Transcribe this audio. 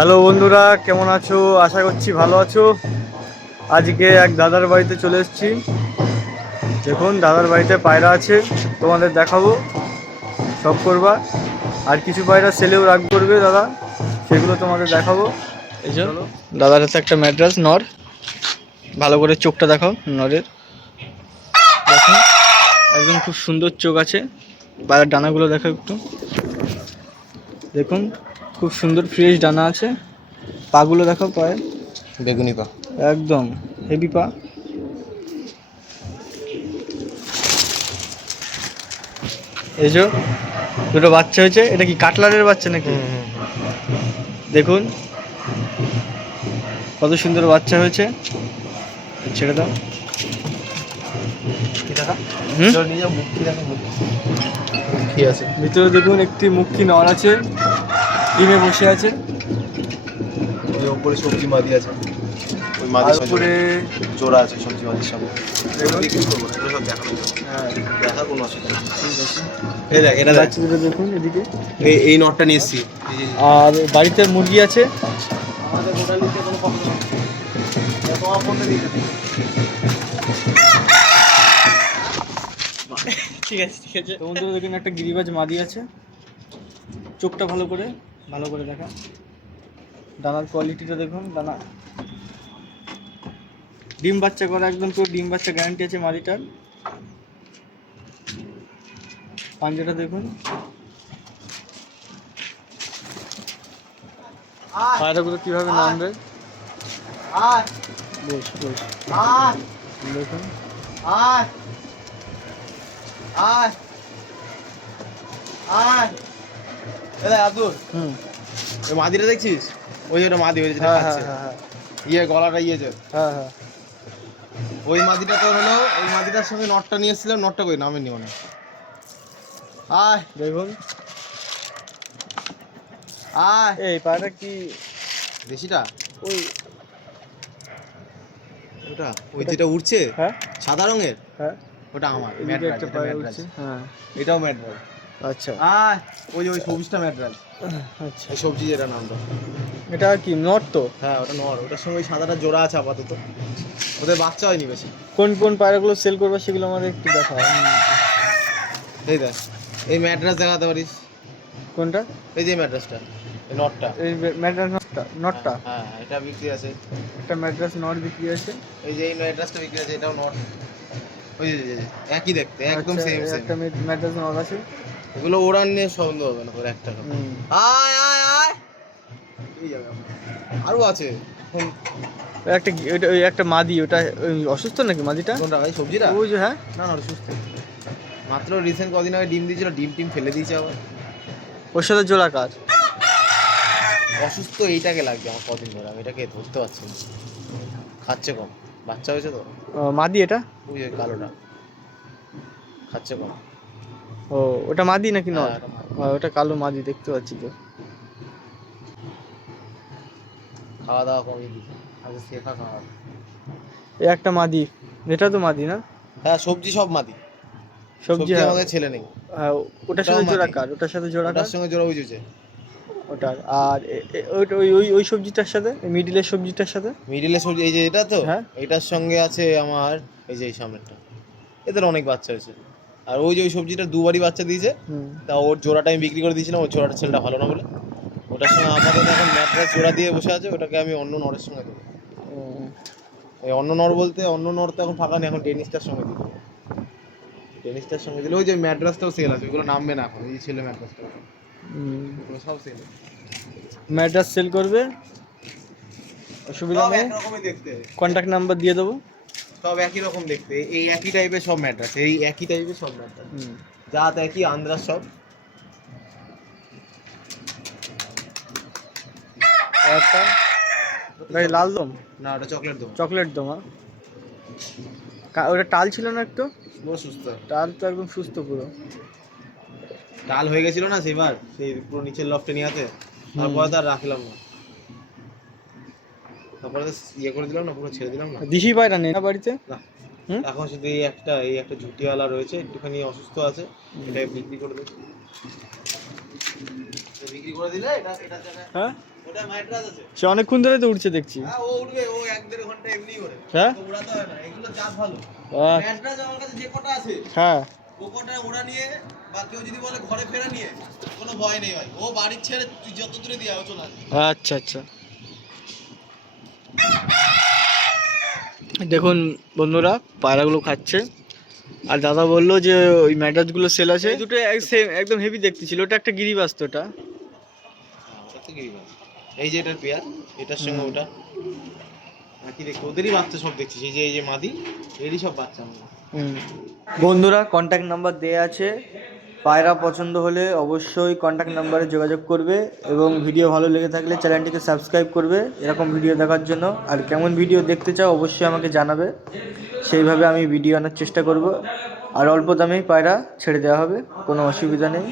Hello বন্ধুরা, কেমন আছো? আশা করছি ভালো আছো। আজকে এক দাদার বাড়িতে চলে এসেছি। দেখুন, দাদার বাড়িতে পায়রা আছে, তোমাদের দেখাবো। সব করবা, আর কিছু পায়রা সেলেও রাগ করবে দাদা, সেগুলো তোমাদের দেখাবো। এই যে দাদার হাতে একটা ম্যাড্রাস নর, ভালো করে চোখটা দেখাও নরের। দেখুন, একদম খুব সুন্দর চোখ আছে। পায়ের ডানাগুলো দেখো একটু, দেখুন খুব সুন্দর ফ্রেশ ডানা আছে। পাগুলো দেখো, পায়ে বেগুনি পা। একদম হেভি পা। এই যে দুটো বাচ্চা হয়েছে, এটা কি কাটলারের বাচ্চা নাকি? দেখুন কত সুন্দর বাচ্চা হয়েছে। ছেড়ে দাও। মুখী আছে ভিতরে দেখুন একটি মুখী নর আছে, ডিমে বসে আছে। উপরে সবজি মাদি আছে, ওই আর মাদির উপরে জোড়া আছে সবজি মাদির সামনে। দেখুন, কি করবো এগুলো সব দেখানো যাবে। হ্যাঁ দেখার কোনো অসুবিধা নেই। ঠিক আছে। এই দেখ, এটা দেখ, বাচ্চা দুটো দেখুন এদিকে। এই নটটা নিয়ে এসছি। আর বাড়িতে মুরগি আছে। আমাদের গোটা নিতে কোনো কথা নেই, তোমার ফোনটা দিতে। ঠিক আছে ঠিক আছে। তোমাদের দেখুন একটা গিরিবাজ মাদি আছে, চোখটা ভালো করে দেখা। দানার কোয়ালিটিটা দেখুন, দানা ডিম বাচ্চা করা, একদম পুরো ডিম বাচ্চা গ্যারান্টি আছে মাদিটার। পাঞ্জাটা দেখুন, পায়রাগুলো কিভাবে নামবে। বস বস, দেখুন আব্দুল, হুম। ওই মাদিটা দেখছিস? ওই ওটা মাদি হয়েছে, হ্যাঁ হ্যাঁ খাচ্ছে হ্যাঁ ইয়ে গলাটা ইয়েছে। হ্যাঁ হ্যাঁ। ওই মাদিটা তো হলো, ওই মাদিটার সঙ্গে নটটা নিয়ে এসেছিলাম, নটটা কই নামেনি মনে হয়। আয় দেখুন আয়, এই পায়রা কি দেশিটা ওই? ওটা ওই যেটা উড়ছে হ্যাঁ সাদা রঙের, হ্যাঁ, ওটা আমার এদিকে ম্যাড্রাস, একটা এটা পায়রা ম্যাড্রাস, উঠছে। হ্যাঁ এটাও ম্যাড্রাস। আচ্ছা আয়, ওই যে ওই সবুজটা ম্যাড্রাস, আচ্ছা। এই সবজি যেটা নামটা। এটা কি নট তো? হ্যাঁ ওটা নর, ওটার সঙ্গে ওই সাদাটা জোড়া আছে আপাতত, ওদের বাচ্চা হয়নি বেশি। কোন কোন পায়রাগুলো সেল করবে সেগুলো আমাদের একটু দেখাও। এই দেখ, এই ম্যাড্রাস দেখাতে পারিস, কোনটা? এই যে ম্যাড্রাসটা, এই নটটা। এই ম্যাড্রাস নটটা। হ্যাঁ এটা বিক্রি আছে। একটা ম্যাড্রাস নট বিক্রি আছে। এই যে এই ম্যাড্রাসটা বিক্রি আছে, এটাও নট। ওই যে একই দেখতে, একদম আচ্ছা, সেম সেম। একটা ম্যাড্রাস নট আছে। এগুলো ওড়ান নিয়ে সন্দেহ হবে না তোর একটা। হুম। আয় আয় আয়, এই যাবে আরো আছে। একটা ওই একটা মাদি, ওটা ওই অসুস্থ নাকি মাদিটা? কোনটা ভাই, সবজিটা? ওই যে, হ্যাঁ না না, ওটা সুস্থ, মাত্র রিসেন্ট কদিন আগে ডিম দিয়েছিল, ডিম টিম ফেলে দিয়েছে আবার। ওর সাথে জোড়া কাজ। অসুস্থ এইটাকে লাগছে আমার কদিন ধরে, আমি এটাকে ধরতে পারছি না, খাচ্ছে কম, বাচ্চা হয়েছে তো। মাদি এটা? ওই যে কালোটা খাচ্ছে কম। ও, ওটা মাদি নাকি নর? হ্যাঁ, এটা মাদি। ওটা কালো মাদি দেখতে পাচ্ছি তো। খাওয়া দাওয়া কমিয়ে দিচ্ছে, আচ্ছা শেখা খাওয়া। এই একটা মাদি, এটা তো মাদি না? হ্যাঁ সবজি সব মাদি, সবজি, সবজি হ্যাঁ। আমাদের ছেলে নেই। হ্যাঁ, ওটার সাথে ওটাও জোড়া মাদি। কার? ওটার সাথে জোড়া কার? ওটার সঙ্গে জোড়া বুঝেছে। ওটার আর ওই ওই ওই সবজিটার সাথে, মিডিলের সবজিটার সাথে। মিডিলে সবজি, এই যে এটা তো, হ্যাঁ। এটার সঙ্গে আছে আমার এই যে এই সামনেরটা, এদের অনেক বাচ্চা হয়েছে। আর ওই যে ওই সবজিটা দুবারই বাচ্চা দিয়েছে, হুম। তা ওর জোড়াটা আমি বিক্রি করে দিয়েছিলাম, ওর জোড়াটা ছেলেটা ভালো না বলে। ওটার সঙ্গে আপাতত এখন ম্যাট্রাস জোড়া দিয়ে বসে আছে, ওটাকে আমি অন্য নরের সঙ্গে দেবো। এই অন্য নর বলতে, অন্য নর তো এখন ফাঁকা নেই, এখন ডেনিসটার সঙ্গে দিই। ডেনিসটার সঙ্গে দিলে ওই যে ম্যাড্রাসটাও সেল আছে, ওইগুলো নামবে না এখন, এই যে ছেলে ম্যাড্রাসটা, ওগুলো সব সেল। ম্যাড্রাস সেল করবে, অসুবিধা সব নেই। একরকমই দেখতে, কন্ট্যাক্ট নাম্বার দিয়ে দেবো। সব একই রকম দেখতে, এই একই টাইপের সব ম্যাড্রাস, এই একই টাইপের সব ম্যাড্রাস, জাত একই, আন্দ্রাস সব। একটা লাল দম না ওটা চকলেট দম। চকলেট দম, ওটা টাল ছিল না একটু? পুরো সুস্থ, টাল তো একদম সুস্থ পুরো। ডাল হয়ে গেছিল না সেবার, সেই পুরো নিচের লফটে নিয়ে, তারপরে তো আর রাখলাম না, তারপরে তো ইয়ে করে দিলাম না, পুরো ছেড়ে দিলাম না। দিশি পায়রা নেই না বাড়িতে? না, হুম? এখন শুধু এই একটা ঝুটিওয়ালা রয়েছে, একটুখানি অসুস্থ আছে, এটা বিক্রি করে দেবো। বিক্রি করে দিলে এটা এটা জায়গায়, হ্যাঁ, ওটা ম্যাড্রাস আছে। সে অনেকক্ষণ ধরে তো উঠছে দেখছি। হ্যাঁ ও উঠবে, ও 1-1.5 ঘন্টা এমনি করে। হ্যাঁ? তো উড়াতে হয় না, এগুলো জাত ভালো। আহ, ম্যাড্রাস আমার কাছে যে কটা আছে, হ্যাঁ ও কটা ওরা নিয়ে, বা কেউ যদি বলে ঘরে ফেরা নিয়ে, কোনো ভয় নেই ভাই। ও বাড়ির ছেড়ে তুই যত দূরে দিয়ে ও চলে আসবে। আচ্ছা আচ্ছা। দেখুন বন্ধুরা, পায়রাগুলো খাচ্ছে। আর দাদা বললো যে ওই ম্যাড্রাসগুলো সেল আছে, এই দুটো সেম একদম হেভি দেখতে ছিল। ওটা একটা গিরিবাস তো ওটা। হ্যাঁ, ওটা তো গিরিবাজ। এই যে এটার পেয়ার, এটার সঙ্গে ওটা কি দেখি, ওদেরই বাচ্চা সব দেখছিস। এই যে মাদি, এরই সব বাচ্চা আমার। বন্ধুরা কন্ট্যাক্ট নাম্বার দেওয়া আছে, পায়রা পছন্দ হলে অবশ্যই কন্ট্যাক্ট নাম্বারে যোগাযোগ করবে এবং ভিডিও ভালো লেগে থাকলে চ্যানেলটিকে সাবস্ক্রাইব করবে এরকম ভিডিও দেখার জন্য। আর কেমন ভিডিও দেখতে চাও অবশ্যই আমাকে জানাবে, সেইভাবে আমি ভিডিও আনার চেষ্টা করব। আর অল্প দামেই পায়রা ছেড়ে দেওয়া হবে, কোনো অসুবিধা নেই।